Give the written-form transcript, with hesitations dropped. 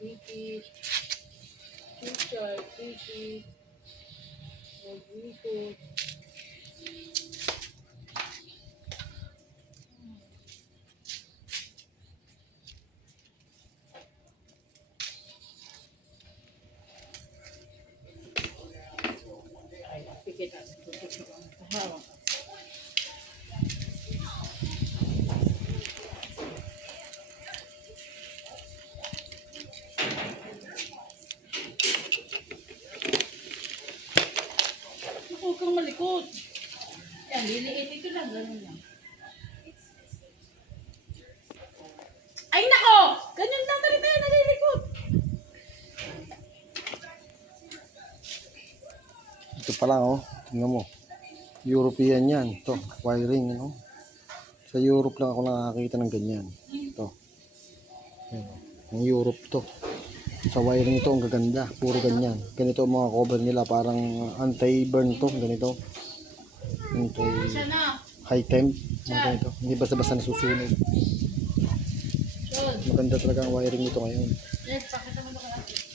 Titi, Teacher, Titi, Rodrigo. Ay, pikit at pikit ko ang tahawa. Huwag kang malikot. Yan, liliit ito lang, ganun lang. Ay, nako! Ganyan lang talaga tayo nalilikot. Ito pa lang, oh. Tingnan mo. European yan. Ito, wiring, no? Sa Europe lang ako nakakita ng ganyan. Ito. Ayan, oh. Ang Europe to. Sa wiring ito, ang gaganda. Puro ganyan. Ganito ang mga cover nila. Parang anti-burn to. Ganito. Siya na. High temp. Mga ganito. Hindi basta-basta nasusunog. Yun. Maganda talaga ang wiring nito ngayon. Yes, pakita mo na kaya.